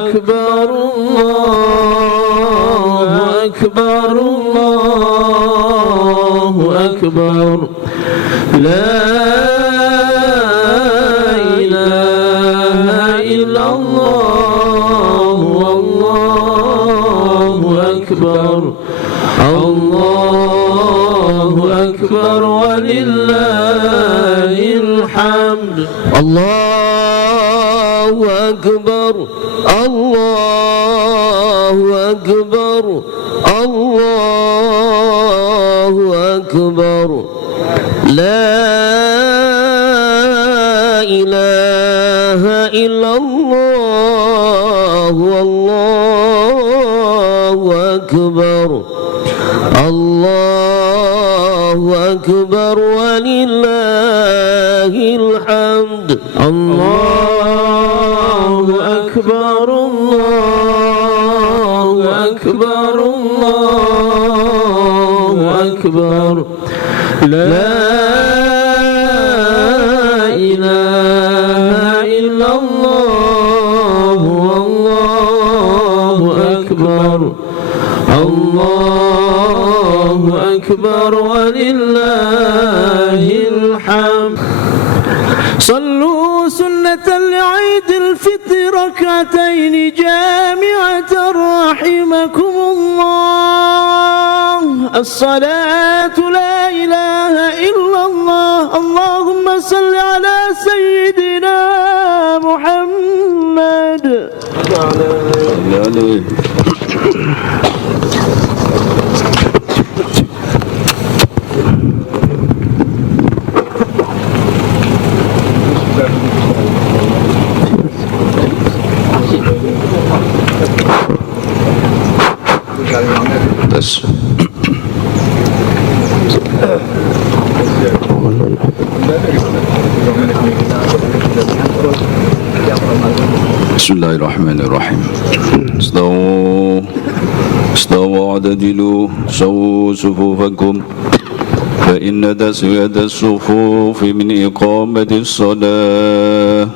أكبر الله أكبر الله أكبر لا إله إلا الله والله أكبر الله أكبر ولله الحمد الله أكبر الله أكبر الله أكبر لا إله إلا الله والله أكبر الله أكبر ولله الحمد الله أكبر الله أكبر الله أكبر لا إله إلا الله والله أكبر الله أكبر ولله الحمد صلوا سنة لعيد الفطر ركعتين جامعة رحمكم الله الصلاة لا إله إلا الله اللهم صل على سيدنا محمد Bismillahirrahmanirrahim. استووا اعتدلوا سووا صفوفكم فإن تسوية الصفوف من إقامة الصلاة.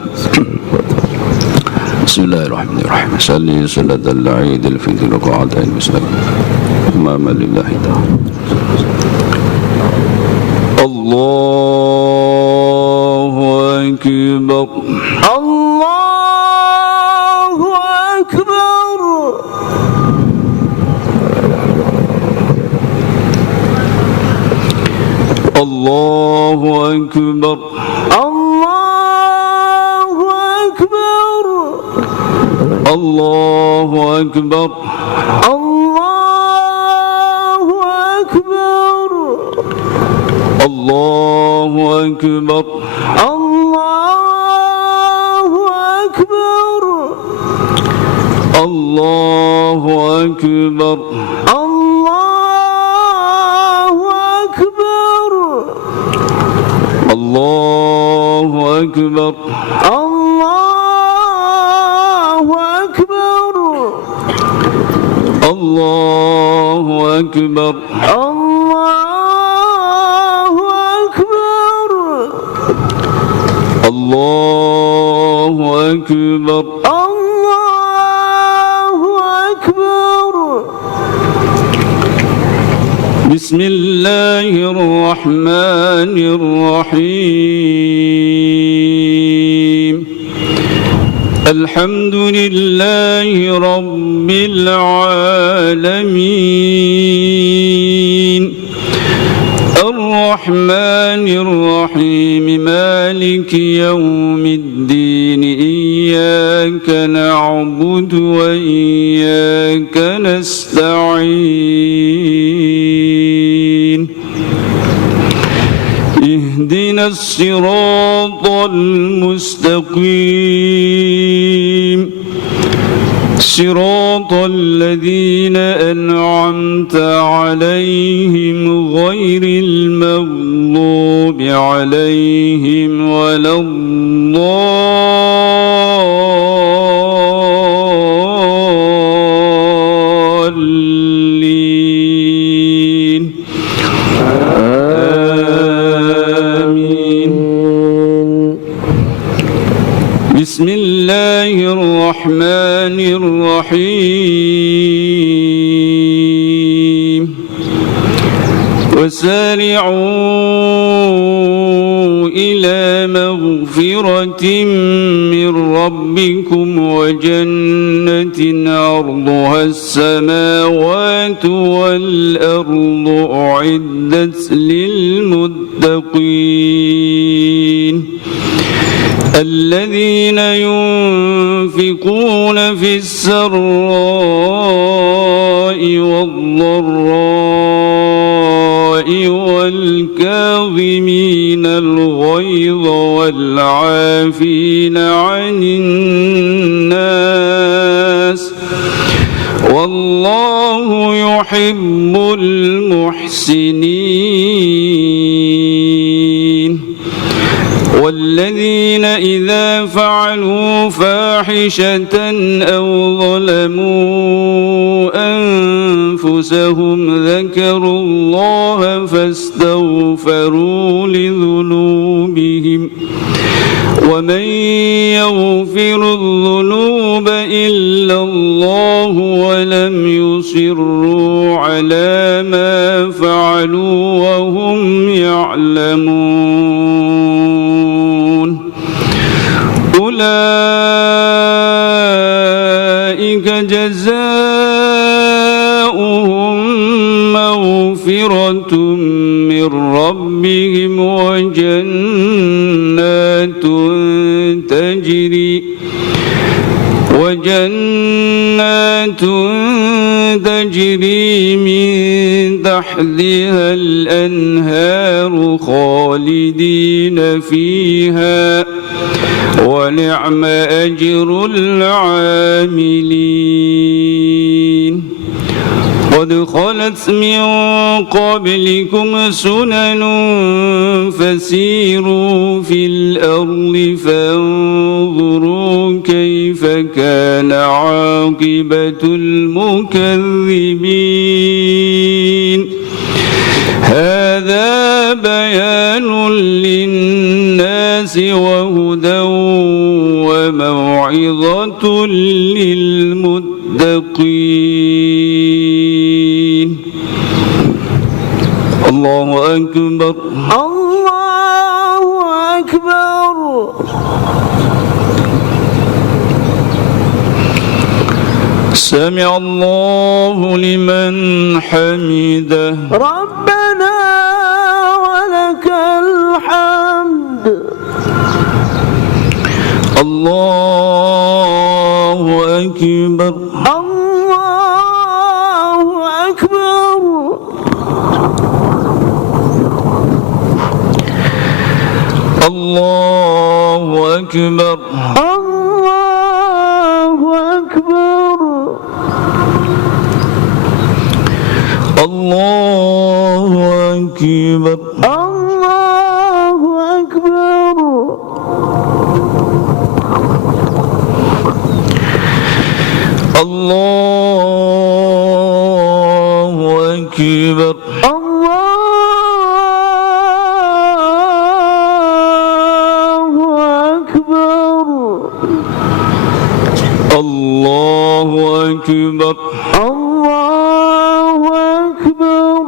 Bismillahirrahmanirrahim. Salli salatal Eidil Fitri raka'atain muslim. Imam lillahi ta'ala. Allahu akbar. Allahu akbar. Allahu akbar. Allahu akbar. Allahu akbar. Allahu akbar. Allahu akbar. Allahu akbar. Allahu akbar. Allahu akbar. Allahu akbar. Allahu akbar. Allahu akbar. Allahu akbar. Bismillahirrahmanirrahim. Alhamdulillahi Rabbil alamin. Ar-Rahmanir-Rahim. Maliki yawmiddin. Iyyaka na'budu wa iyyaka nasta'in. اهدنا الصراط المستقيم صراط الذين أنعمت عليهم غير المغضوب عليهم ولا الضالين. آمين. بسم الله الله الرحمن الرحيم وسارعوا إلى مغفرة من ربكم وجنة عرضها السماوات والأرض أعدت للمتقين الذين ينفقون في السراء والضراء والكاظمين الغيظ والعافين عن الناس والله يحب المحسنين والذين إذا فعلوا فاحشة أو ظلموا أنفسهم ذكروا الله فاستغفروا لذنوبهم ومن يغفر الذنوب إلا الله ولم يصروا على ما فعلوا وهم يعلمون أولئك جزاؤهم مغفرة من ربهم وجنات تجري من تحتها الأنهار خالدين فيها ونعم أجر العاملين قد خلت من قبلكم سنن فسيروا في الأرض فانظروا كيف كان عاقبة المكذبين هذا بيان للناس وهدى وموعظة للمتقين الله أكبر الله أكبر سمع الله لمن حمده ربنا ولك الحمد الله أكبر الله أكبر الله أكبر الله أكبر الله أكبر الله أكبر الله أكبر الله أكبر الله أكبر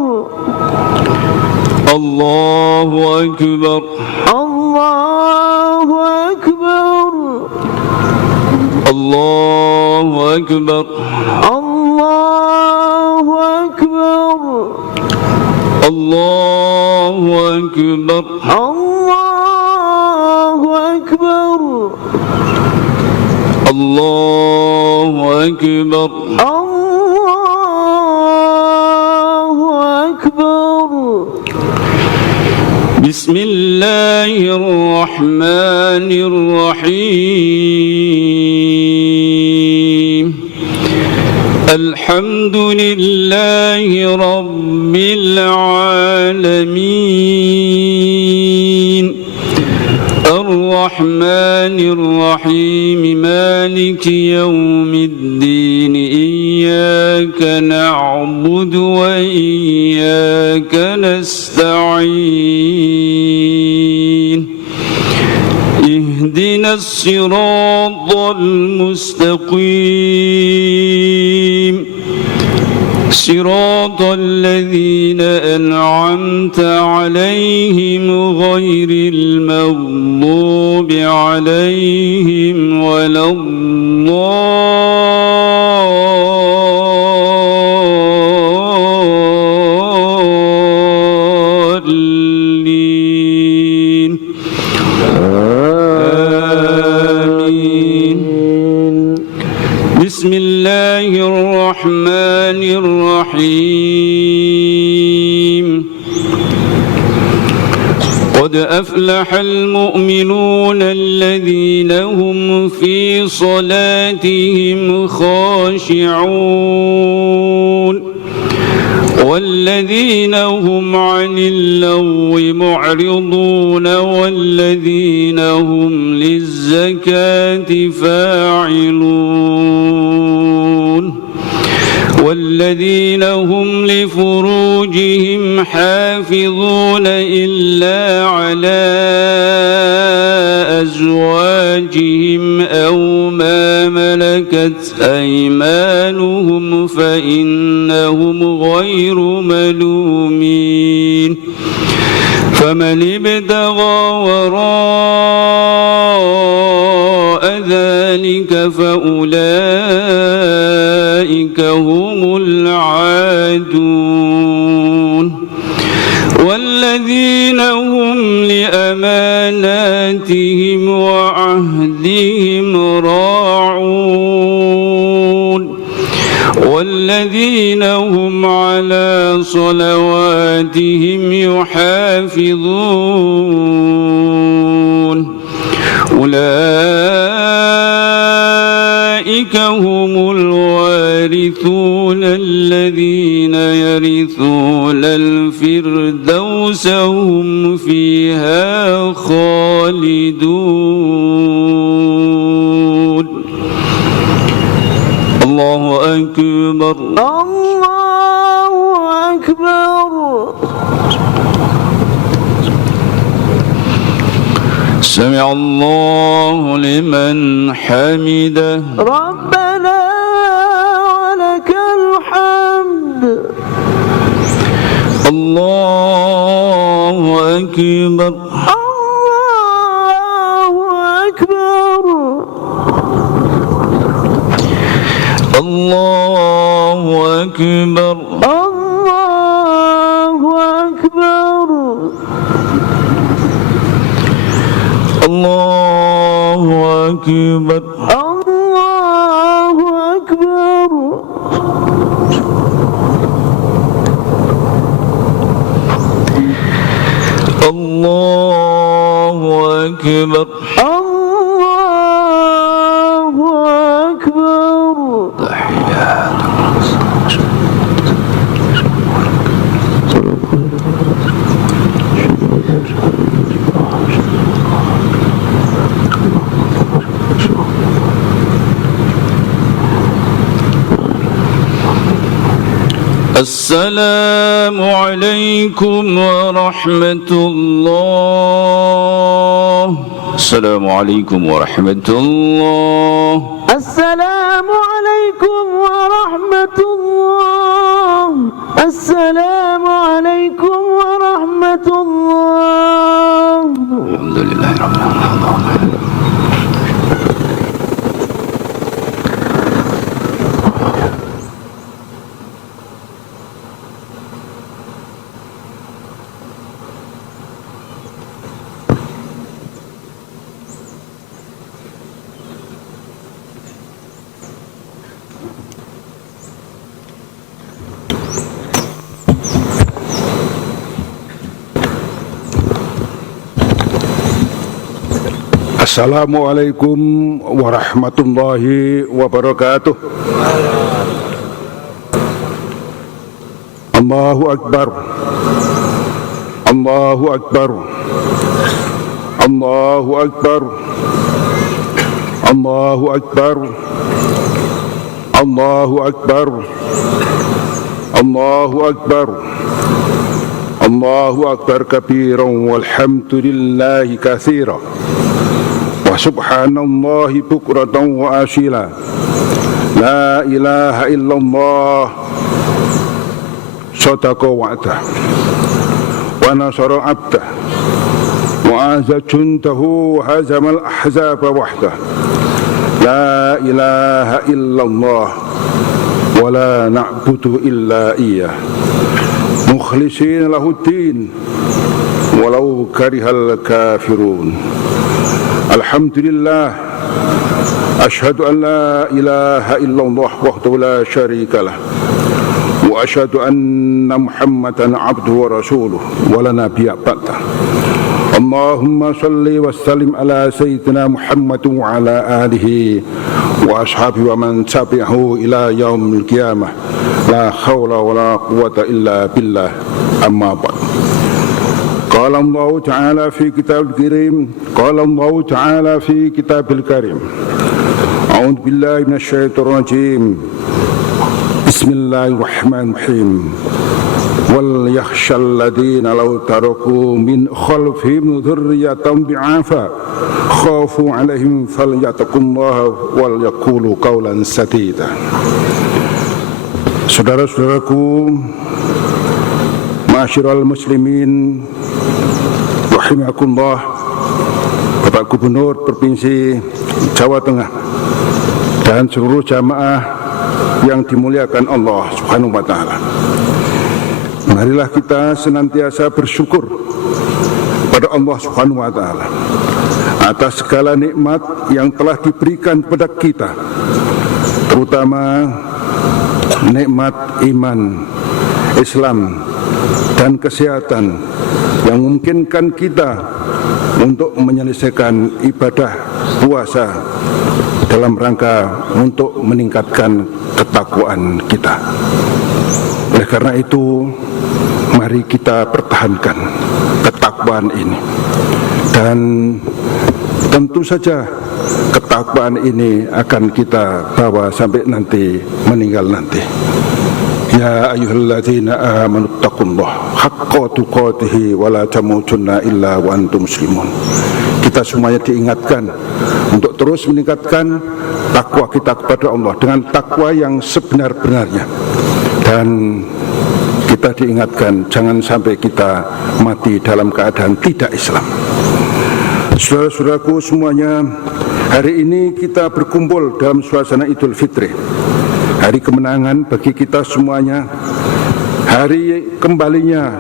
الله أكبر الله أكبر الله أكبر الله أكبر الله أكبر الله أكبر الله أكبر الله أكبر بسم الله الرحمن الرحيم الحمد لله رب العالمين الرحمن الرحيم مالك يوم الدين إياك نعبد وإياك نستعين اهدنا الصراط المستقيم صراط الذين أنعمت عليهم غير المغضوب عليهم ولا الضالين آمين. بسم الله الرحمن الرحيم قد أفلح المؤمنون الذين هم في صلاتهم خاشعون والذين هم عن اللغو معرضون والذين هم للزكاة فاعلون والذين هم لفروجهم حافظون إلا على أزواجهم أو ما ملكت أيمانهم فإنهم غير ملومين فمن ابتغى وراء ذلك فأولئك هم العادون والذين هم لأماناتهم وعهدهم راعون والذين هم على صلواتهم يحافظون أولئك هم الوارثون الذين يرثون الفردوس هم فيها خالدون. الله أكبر. الله أكبر. سمع الله لمن حمده. ربنا ولك الحمد. الله أكبر. الله أكبر. الله أكبر. الله أكبر. الله أكبر. الله أكبر. الله أكبر. الله أكبر. تحيات السلام عليكم ورحمة الله. السلام عليكم ورحمة الله. السلام عليكم ورحمة الله. السلام عليكم ورحمة الله. الحمد لله رب العالمين. Assalamualaikum warahmatullahi wabarakatuh. Allahu Akbar. Allahu Akbar. Allahu Akbar. Allahu Akbar. Allahu Akbar. Allahu Akbar. Allahu Akbar kabiran walhamdulillahi katsiran. Subhanallahi bukratan wa asila. La ilaha illallah. Sadaqa wa'dah wa nasara 'abdah wa aza jundahu wa hazamal ahzaba wahdah. La ilaha illallah wa la na'budu illa iyyah mukhlishin lahuddin walau karihal kafirun. Alhamdulillah, ashhadu an la ilaha illallah wahdahu la syarika lah wa ashhadu anna Muhammadan abduhu wa rasuluh wa la nabiyya ba'dah. Allahumma salli wa sallim ala sayyidina Muhammad wa ala alihi wa ashabihi wa man tabi'ahu ila yaumil qiyamah. La hawla wa la quwwata illa billah. Amma ba'd. Qala Allah Ta'ala fi kitabil karim. Qala Allah Ta'ala fi kitabil karim. A'udzu billahi minasy syaithanir rajim. Bismillahirrahmanirrahim. Wal yakhshal ladina law taraku min khalfihim dzurriyyatan bi'afa khafu 'alaihim falyattaqullaha wal yaqulu qawlan sadida. Saudara-saudaraku, ma'asyiral muslimin rahimakumullah, Bapak Gubernur Provinsi Jawa Tengah dan seluruh jamaah yang dimuliakan Allah Subhanahu wa taala. Marilah kita senantiasa bersyukur pada Allah Subhanahu wa taala atas segala nikmat yang telah diberikan kepada kita, terutama nikmat iman, Islam, dan kesehatan yang memungkinkan kita untuk menyelesaikan ibadah puasa dalam rangka untuk meningkatkan ketakwaan kita. Oleh karena itu, mari kita pertahankan ketakwaan ini, dan tentu saja ketakwaan ini akan kita bawa sampai nanti meninggal nanti. Ya ayyuhalladzina amanu taqullaha haqqa tuqatih wa la tamutunna illa wa antum muslimun. Kita semuanya diingatkan untuk terus meningkatkan takwa kita kepada Allah dengan takwa yang sebenar-benarnya, dan kita diingatkan jangan sampai kita mati dalam keadaan tidak Islam. Saudara-saudaraku semuanya, hari ini kita berkumpul dalam suasana Idul Fitri, hari kemenangan bagi kita semuanya, hari kembalinya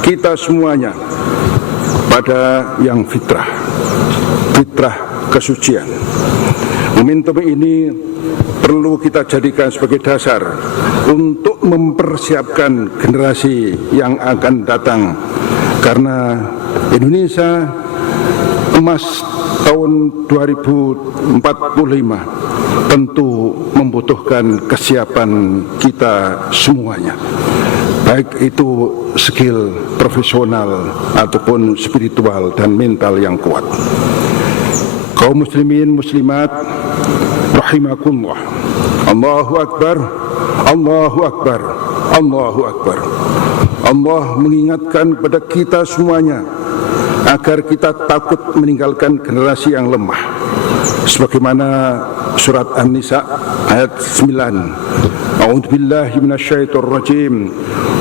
kita semuanya pada yang fitrah kesucian. Momentum ini perlu kita jadikan sebagai dasar untuk mempersiapkan generasi yang akan datang, karena Indonesia emas tahun 2045 tentu membutuhkan kesiapan kita semuanya, baik itu skill profesional ataupun spiritual dan mental yang kuat. Kaum muslimin muslimat rahimakumullah, Allahu akbar, Allahu akbar, Allahu akbar. Allah mengingatkan kepada kita semuanya agar kita takut meninggalkan generasi yang lemah, sebagaimana surat An-Nisa ayat 9. A'udzu billahi minasyaitonir rajim.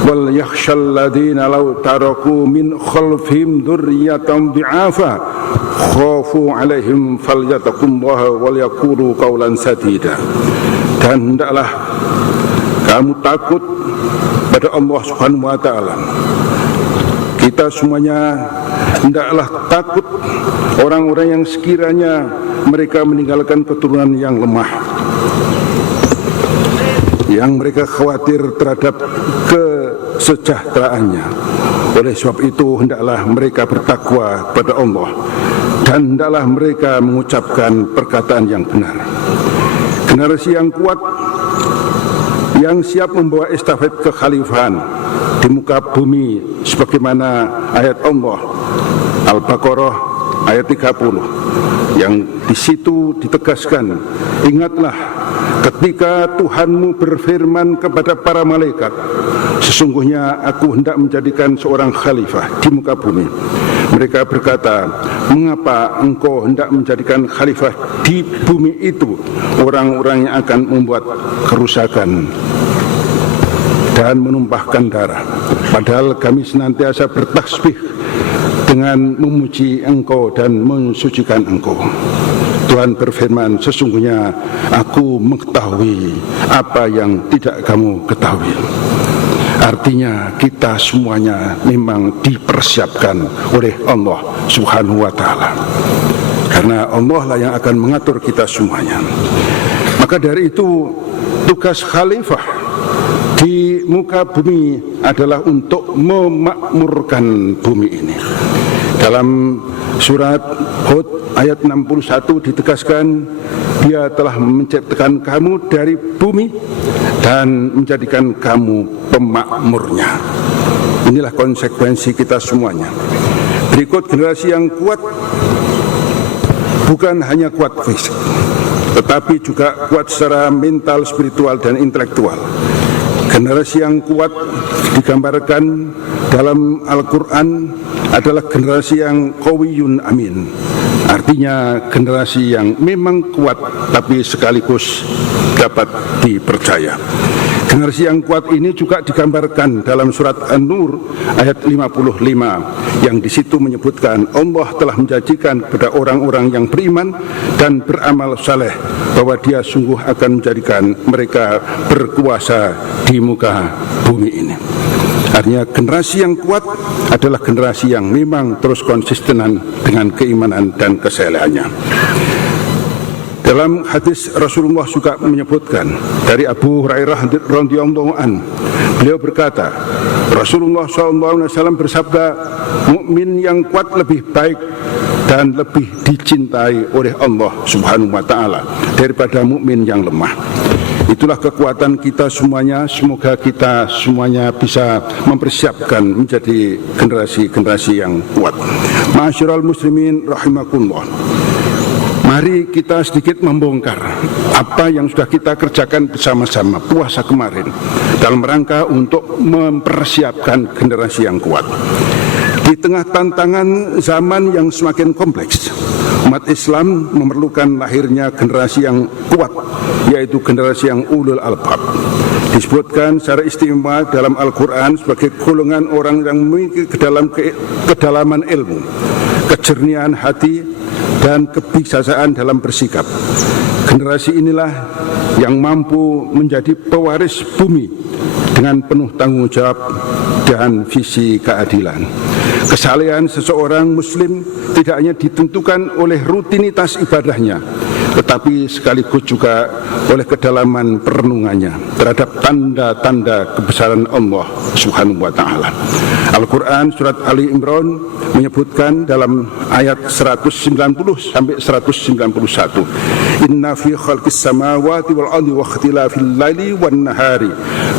Wal yakhshal ladzina law taraku min khalfihim dzurriyyatan dhi'afa khafu 'alaihim falyattaqullaha wal yaqulu qawlan sadida. Dan hendaklah kamu takut pada Allah Subhanahu wa taala. Kita semuanya hendaklah takut orang-orang yang sekiranya mereka meninggalkan keturunan yang lemah, yang mereka khawatir terhadap kesejahteraannya. Oleh sebab itu hendaklah mereka bertakwa kepada Allah, dan hendaklah mereka mengucapkan perkataan yang benar. Generasi yang kuat yang siap membawa estafet kekhalifahan di muka bumi, sebagaimana ayat Allah Al-Baqarah ayat 30 yang di situ ditegaskan, ingatlah ketika Tuhanmu berfirman kepada para malaikat, sesungguhnya aku hendak menjadikan seorang khalifah di muka bumi. Mereka berkata, mengapa engkau hendak menjadikan khalifah di bumi itu orang-orang yang akan membuat kerusakan dan menumpahkan darah, padahal kami senantiasa bertasbih dengan memuji engkau dan mensucikan engkau. Tuhan berfirman, sesungguhnya aku mengetahui apa yang tidak kamu ketahui. Artinya kita semuanya memang dipersiapkan oleh Allah Subhanahu wa ta'ala, karena Allah lah yang akan mengatur kita semuanya. Maka dari itu tugas khalifah di muka bumi adalah untuk memakmurkan bumi ini. Dalam surat Hud ayat 61 ditegaskan, Dia telah menciptakan kamu dari bumi dan menjadikan kamu pemakmurnya. Inilah konsekuensi kita semuanya. Berikut generasi yang kuat bukan hanya kuat fisik, tetapi juga kuat secara mental, spiritual, dan intelektual. Generasi yang kuat digambarkan dalam Al-Quran adalah generasi yang qawiyun amin. Artinya generasi yang memang kuat tapi sekaligus dapat dipercaya. Generasi yang kuat ini juga digambarkan dalam surat An-Nur ayat 55 yang di situ menyebutkan Allah telah menjanjikan kepada orang-orang yang beriman dan beramal saleh bahwa Dia sungguh akan menjadikan mereka berkuasa di muka bumi ini. Artinya generasi yang kuat adalah generasi yang memang terus konsistenan dengan keimanan dan kesalehannya. Dalam hadis Rasulullah juga menyebutkan dari Abu Hurairah radhiyallahu an, beliau berkata, Rasulullah SAW bersabda, mukmin yang kuat lebih baik dan lebih dicintai oleh Allah Subhanahu wa taala daripada mukmin yang lemah. Itulah kekuatan kita semuanya. Semoga kita semuanya bisa mempersiapkan menjadi generasi-generasi yang kuat. Ma'asyiral muslimin rahimakumullah. Mari kita sedikit membongkar apa yang sudah kita kerjakan bersama-sama puasa kemarin dalam rangka untuk mempersiapkan generasi yang kuat. Di tengah tantangan zaman yang semakin kompleks, umat Islam memerlukan lahirnya generasi yang kuat, yaitu generasi yang ulul albab. Disebutkan secara istimewa dalam Al-Quran sebagai golongan orang yang memiliki kedalaman ilmu, kejernihan hati, dan kebijaksanaan dalam bersikap. Generasi inilah yang mampu menjadi pewaris bumi dengan penuh tanggung jawab dan visi keadilan. Kesalehan seseorang muslim tidak hanya ditentukan oleh rutinitas ibadahnya, tetapi sekaligus juga oleh kedalaman perenungannya terhadap tanda-tanda kebesaran Allah Subhanahu wa taala. Al-Quran surat Ali Imran menyebutkan dalam ayat 190 sampai 191, Inna fi khalqis samawati wal ardi wa ikhtilafil laili wan nahari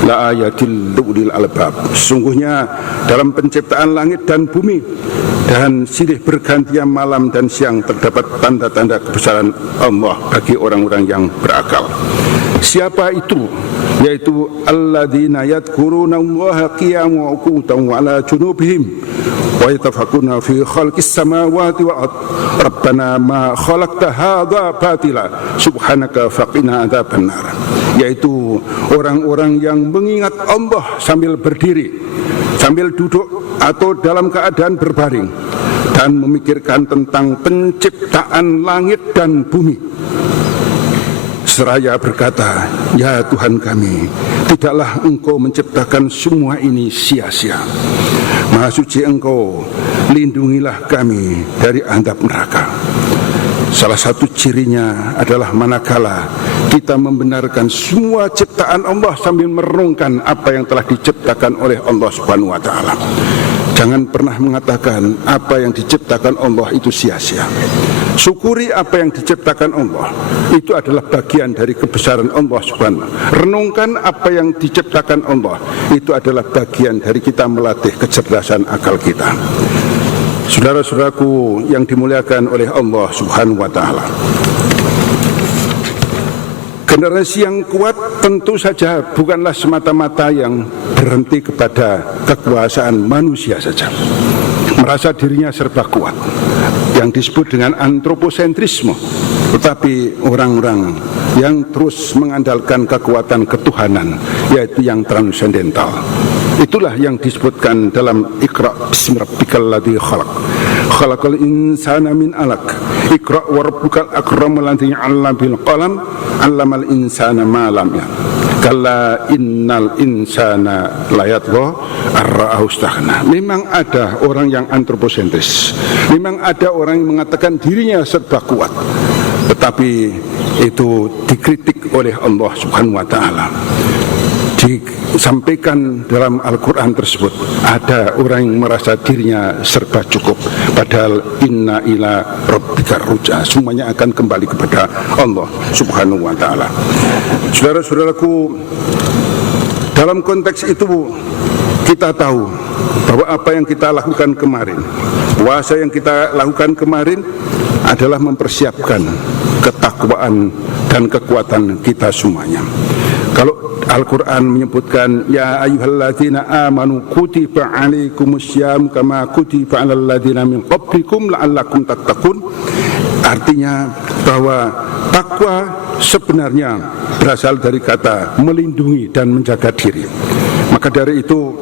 la ayatil liulil albab. Sesungguhnya dalam penciptaan langit dan bumi dan silih bergantinya malam dan siang terdapat tanda-tanda kebesaran Allah bagi orang-orang yang berakal. Siapa itu? Yaitu alladzina yadhkuruna Allaha qiyaman wa qu'udan wa 'ala junubihim wa yatafakkaruna fi khalqis samawati wal ard. Rabbana ma khalaqta hadza batila subhanaka faqina adzabannar. Yaitu orang-orang yang mengingat Allah sambil berdiri, sambil duduk atau dalam keadaan berbaring dan memikirkan tentang penciptaan langit dan bumi. Seraya berkata, ya Tuhan kami, tidaklah Engkau menciptakan semua ini sia-sia. Maha suci Engkau, lindungilah kami dari azab neraka. Salah satu cirinya adalah manakala kita membenarkan semua ciptaan Allah sambil merenungkan apa yang telah diciptakan oleh Allah Subhanahu wa taala. Jangan pernah mengatakan apa yang diciptakan Allah itu sia-sia. Syukuri apa yang diciptakan Allah. Itu adalah bagian dari kebesaran Allah Subhanahu. Renungkan apa yang diciptakan Allah. Itu adalah bagian dari kita melatih kecerdasan akal kita. Saudara-saudaraku yang dimuliakan oleh Allah Subhanahu wa taala. Generasi yang kuat tentu saja bukanlah semata-mata yang berhenti kepada kekuasaan manusia saja. merasa dirinya serba kuat, yang disebut dengan antroposentrisme. Tetapi orang-orang yang terus mengandalkan kekuatan ketuhanan, yaitu yang transendental, itulah yang disebutkan dalam Iqra bismi rabbikal ladzi khalaq khalaqal insana min alaq Iqra wa rabbukal akramul ladzi 'allama bil qalam 'allamal insana ma lam ya'lam kalla innal insana layatgha ar-ra'ahu istaghna. Memang ada orang yang antroposentris, memang ada orang yang mengatakan dirinya serba kuat, tetapi itu dikritik oleh Allah Subhanahu wa taala. Disampaikan dalam Al-Quran tersebut, ada orang yang merasa dirinya serba cukup, padahal inna ila rabbika ruj'a, semuanya akan kembali kepada Allah Subhanahu wa taala. Saudara-saudaraku, dalam konteks itu kita tahu bahwa apa yang kita lakukan kemarin, puasa yang kita lakukan kemarin adalah mempersiapkan ketakwaan dan kekuatan kita semuanya. Kalau Al-Quran menyebutkan ya ayyuhalladzina amanu kutiba alaikumussyam kama kutiba alal ladzina min qablikum la'allakum tattaqun, artinya bahwa takwa sebenarnya berasal dari kata melindungi dan menjaga diri. Maka dari itu,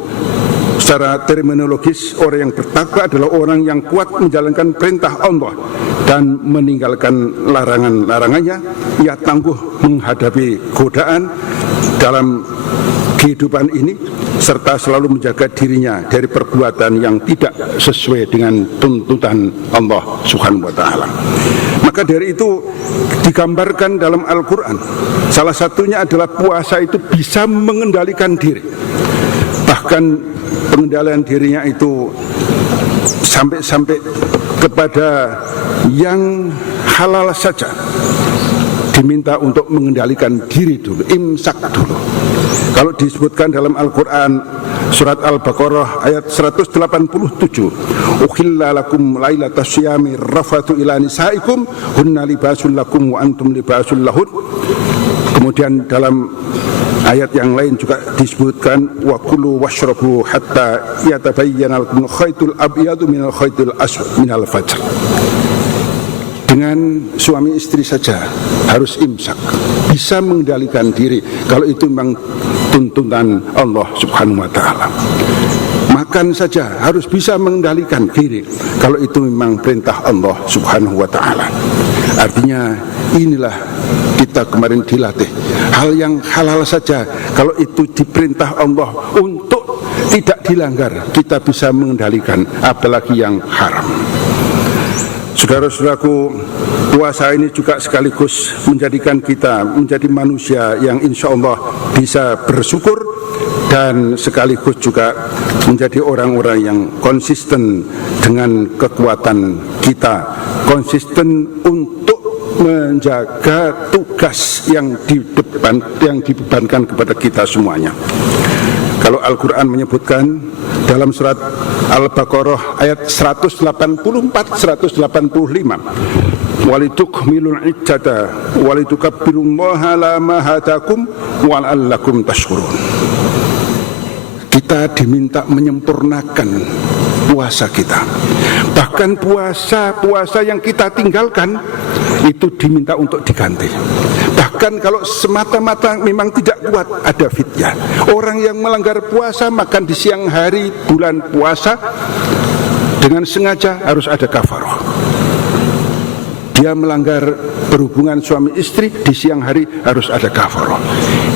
secara terminologis, orang yang bertakwa adalah orang yang kuat menjalankan perintah Allah dan meninggalkan larangan-larangannya. Ia tangguh menghadapi godaan dalam kehidupan ini, serta selalu menjaga dirinya dari perbuatan yang tidak sesuai dengan tuntutan Allah Subhanahu wa taala. Maka dari itu digambarkan dalam Al-Quran, salah satunya adalah puasa itu bisa mengendalikan diri. Bahkan pengendalian dirinya itu sampai kepada yang halal saja diminta untuk mengendalikan diri dulu, imsak dulu. Kalau disebutkan dalam Al-Quran surat Al-Baqarah ayat 187, ukhilla lakum lailatas syiyami rafatu ila nisaikum hunna libasul lakum wa antum libasul lahun. Kemudian dalam ayat yang lain juga disebutkan wa kulu washrabu hatta yatabayyana lakum khaytul abyadu minal khaytil aswad minal fajr. Dengan suami istri saja harus imsak, bisa mengendalikan diri kalau itu memang tuntutan Allah Subhanahu wa taala. Makan saja harus bisa mengendalikan diri kalau itu memang perintah Allah Subhanahu wa taala. Artinya inilah kita kemarin dilatih, hal yang halal saja kalau itu diperintah Allah untuk tidak dilanggar, kita bisa mengendalikan, apalagi yang haram. Saudara-saudaraku, puasa ini juga sekaligus menjadikan kita menjadi manusia yang insya Allah bisa bersyukur, dan sekaligus juga menjadi orang-orang yang konsisten dengan kekuatan kita, konsisten untuk menjaga tugas yang dibebankan kepada kita semuanya. Kalau Al-Quran menyebutkan dalam surat Al-Baqarah ayat 184-185, walitukmilul iddata walitukabbirullaha ala ma hadakum wa la'allakum tashkurun. Kita diminta menyempurnakan puasa kita. Bahkan puasa yang kita tinggalkan itu diminta untuk diganti. Bahkan kalau semata-mata memang tidak kuat, ada fidyah. Orang yang melanggar puasa makan di siang hari bulan puasa dengan sengaja harus ada kafarah. Dia melanggar berhubungan suami istri di siang hari harus ada kafarah.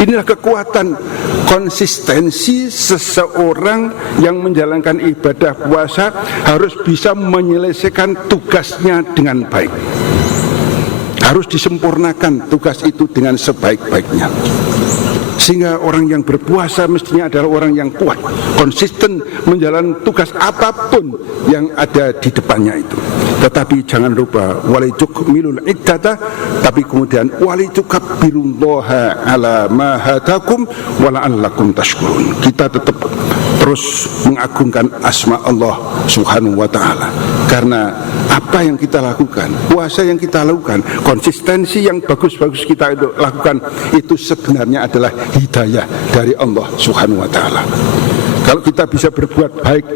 Inilah kekuatan konsistensi seseorang yang menjalankan ibadah puasa, harus bisa menyelesaikan tugasnya dengan baik. Harus disempurnakan tugas itu dengan sebaik-baiknya. Sehingga orang yang berpuasa mestinya adalah orang yang kuat, konsisten menjalankan tugas apapun yang ada di depannya itu. Tetapi jangan lupa walitukmilul iddata, tapi kemudian walitukabbirullaha ala ma hadakum wa la'allakum tashkurun. Kita tetap terus mengagungkan asma Allah Subhanahu wa taala, karena apa yang kita lakukan, puasa yang kita lakukan, konsistensi yang bagus-bagus kita itu lakukan, itu sebenarnya adalah hidayah dari Allah Subhanahu wa taala. Kalau kita bisa berbuat baik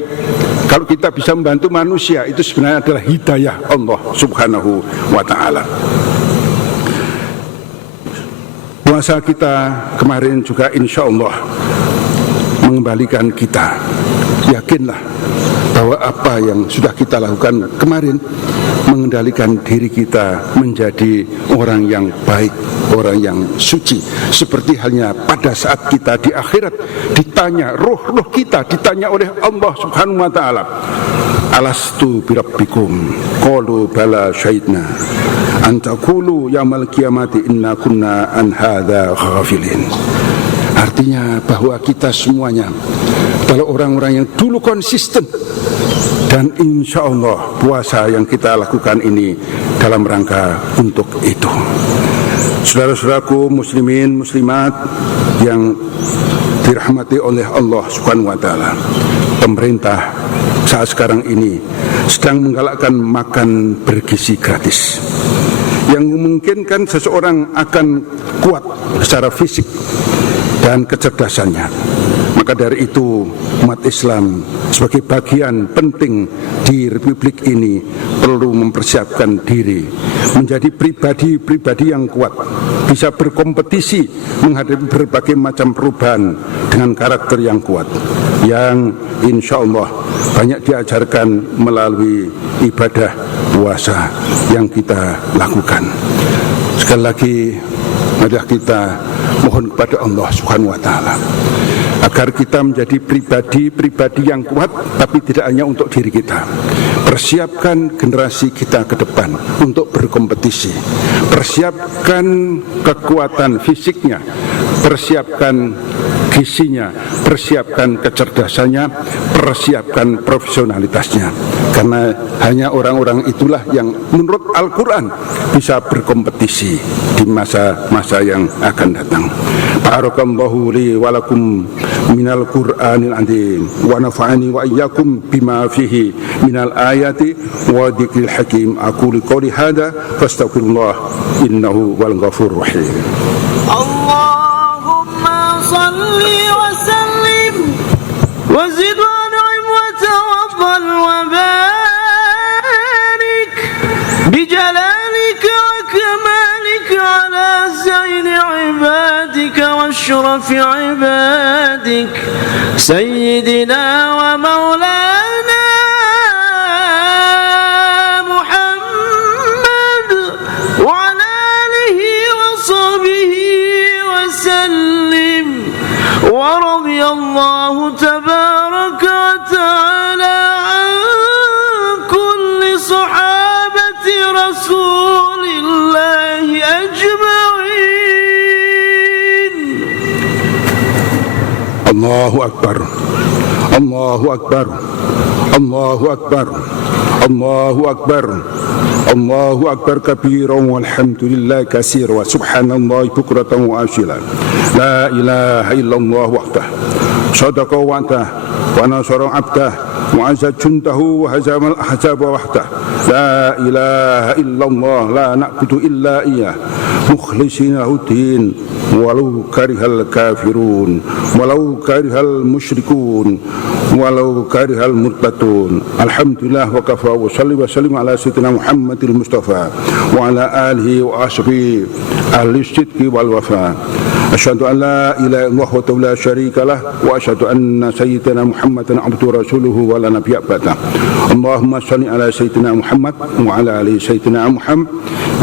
Kalau kita bisa membantu manusia, itu sebenarnya adalah hidayah Allah Subhanahu wa ta'ala. Puasa kita kemarin juga insya Allah mengembalikan kita. Yakinlah bahwa apa yang sudah kita lakukan kemarin mengendalikan diri kita menjadi orang yang baik, orang yang suci. Seperti halnya pada saat kita di akhirat ditanya, roh-roh kita ditanya oleh Allah Subhanahu wa ta'ala, alastu birabbikum qalu bala syahidna an taqulu yaumil qiyamati inna kunna an hadza ghafilin. Artinya bahwa kita semuanya adalah orang-orang yang dulu konsisten, dan insya Allah puasa yang kita lakukan ini dalam rangka untuk itu. Saudara-saudaraku muslimin muslimat yang dirahmati oleh Allah Subhanahu wa ta'ala, pemerintah saat sekarang ini sedang menggalakkan makan bergizi gratis yang memungkinkan seseorang akan kuat secara fisik dan kecerdasannya. Maka dari itu umat Islam sebagai bagian penting di Republik ini perlu mempersiapkan diri menjadi pribadi-pribadi yang kuat, bisa berkompetisi menghadapi berbagai macam perubahan dengan karakter yang kuat, yang insya Allah banyak diajarkan melalui ibadah puasa yang kita lakukan. Sekali lagi, marilah kita mohon kepada Allah Subhanahu wa ta'ala agar kita menjadi pribadi-pribadi yang kuat, tapi tidak hanya untuk diri kita. Persiapkan generasi kita ke depan untuk berkompetisi. Persiapkan kekuatan fisiknya, persiapkan gizinya, persiapkan kecerdasannya, persiapkan profesionalitasnya. Karena hanya orang-orang itulah yang menurut Al-Quran bisa berkompetisi di masa-masa yang akan datang. Barakallahu li wa lakum minal Qur'anil azim wa nafa'ani wa iyyakum bima fihi minal ayati wa dzikril hakim. Aqulu qouli hadza fastaghfirullah innahu wal ghafurur rahim. Allahumma salli wa sallim wa zid wa an'im wa tawaffal wa barik bi jalalika wa kamalika ala zaini ibadika wa ashrafi ibadik sayyidina wa maulana Muhammad wa ala alihi wa sahbihi wa sallim wa radiyallahu tabaraka wa ta'ala an kulli sahabati rasulillahi ajma'in. Allahu Akbar, Allahu Akbar, Allahu Akbar, Allahu Akbar, Allahu Akbar kabiran walhamdulillah katsira wa subhanallahi bukratan wa asila. La ilaha illallah wahdah sadaqa wa'dah wa nasara 'abdah wa 'azza jundahu wa hazamal ahzaba wahdah. La ilaha illallah la na'budu illa iyyah mukhlishina lahu-din walau karihal kafirun walau karihal musyrikun walau karihal murtadun. Alhamdulillah wa kafa wa salli wa sallim ala sayyidina Muhammadil Mustafa wa ala alihi wa ashabihi ahli sidqi wal wafa. Asyhadu an la ilaha illallah wa la syarika lah wa asyhadu anna sayyidina Muhammadan abduhu rasuluhu wa la nabiyya ba'da. Allahumma shalli ala sayyidina Muhammad wa ala ali sayyidina Muhammad.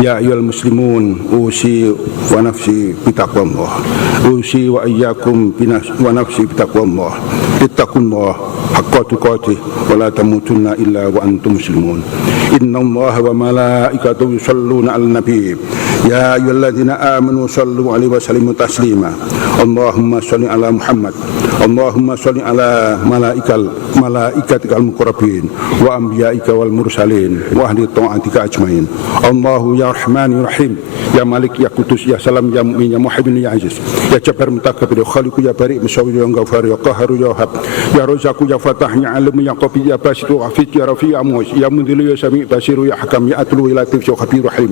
Ya ayyuhal muslimun, usi wa nafsi bitaqwallah, usi wa iyyakum wa nafsi bitaqwallah. Ittaqullah haqqa tuqatih wa la tamutunna illa wa antum muslimun. Innallaha wa malaikatahu yusholluna 'alan nabiy. Ya ayyuhalladzina amanu shallu 'alaihi wa sallimu taslima. Allahumma shalli ala Muhammad. Allahumma shalli ala malaikatikal muqarrabin wa anbiya'ika wal mursalin wa ahli ta'atika ajmain. Allahu ya Rahman ya Rahim, ya Malik ya Qudus ya Salam ya Mu'min ya Muhaimin ya Aziz, ya Jabbar Mutakabbir ya Khaliq ya Bari Musawwir ya Ghafar ya Qahhar ya Wahhab, ya Razzaq ya Fatah ya Alim ya Qabi ya Basit ya Hafid ya Rafi ya Mu'izz ya Mudhil ya Sami' Basir ya Hakam ya Atlu ya Latif ya Khabir Rahim,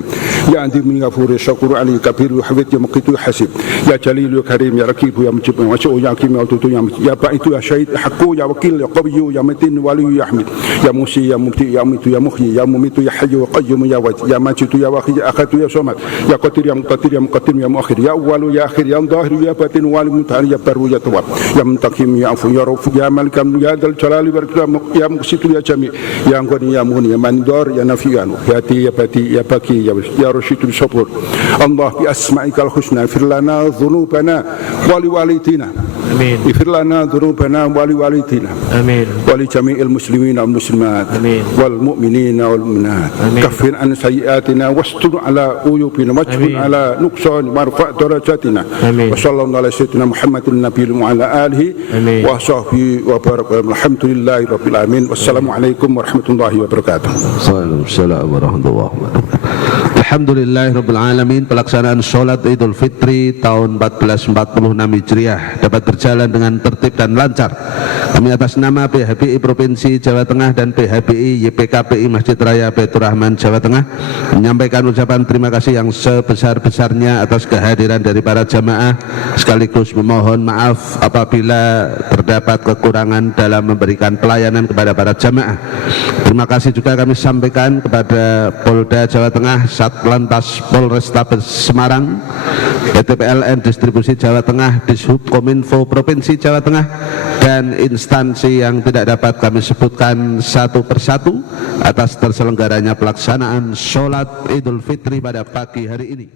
ya Adim ya Ghafur ya Syakur Ali Kabir ya Hafid ya Muqit ya Hasib, ya Jalil ya Karim ya Rakib ya Mujib ya Wasi' ya Hakim ya Tutu ya ya Baitu ya Syahid ya Haqqu ya Wakil ya Qawiyyu ya Matin Wali ya Hamid ya Musi ya Mubti ya Mumitu ya Muhyi ya Mumitu ya Hayyu wa Qayyum ya Wajid ya Majidu ya Waqi ya Akhadu ya Somad ya Qadir ya Muqaddir ya Muqaddim ya Muakhir ya Awwalu ya Akhir ya Dhahir ya Batin Wali Mutahari ya Baru ya Tawwab ya Muntakim ya Afu ya Rauf ya Malikam ya Dzal Jalali wal Ikram ya Muqsitu ya Jami ya Ghani ya Mughni ya Mandor ya Nafi'an ya Hati ya Bati ya Baki ya Rasyidul Sabur Allah bi asma'ikal husna fir lana dhunubana wa li walidina Amin. اغفر لنا ذنوبنا ولوالدينا Amin. ولجميع المسلمين والمسلمات آمين. والمؤمنين والمؤمنات آمين. كفر عن سيئاتنا واستر على عيوبنا واجبر آمين. على نقصان وارفع درجاتنا آمين. وصلى الله على سيدنا محمد النبي وعلى آله آمين. وصحبه وبارك الحمد لله رب العالمين والسلام عليكم ورحمة الله وبركاته. Waalaikumsalam warahmatullahi wabarakatuh. Alhamdulillahirrabbilalamin. Pelaksanaan sholat Idul Fitri tahun 1446 Hijriah dapat berjalan dengan tertib dan lancar. Kami atas nama PHBI Provinsi Jawa Tengah dan PHBI YPKPI Masjid Raya Baitur Rahman Jawa Tengah menyampaikan ucapan terima kasih yang sebesar-besarnya atas kehadiran dari para jamaah, sekaligus memohon maaf apabila terdapat kekurangan dalam memberikan pelayanan kepada para jamaah. Terima kasih juga kami sampaikan kepada Polda Jawa Tengah, Satlantas Polrestabes Semarang, PT PLN Distribusi Jawa Tengah, Dishub Kominfo Provinsi Jawa Tengah, dan instansi yang tidak dapat kami sebutkan satu persatu atas terselenggaranya pelaksanaan sholat Idul Fitri pada pagi hari ini.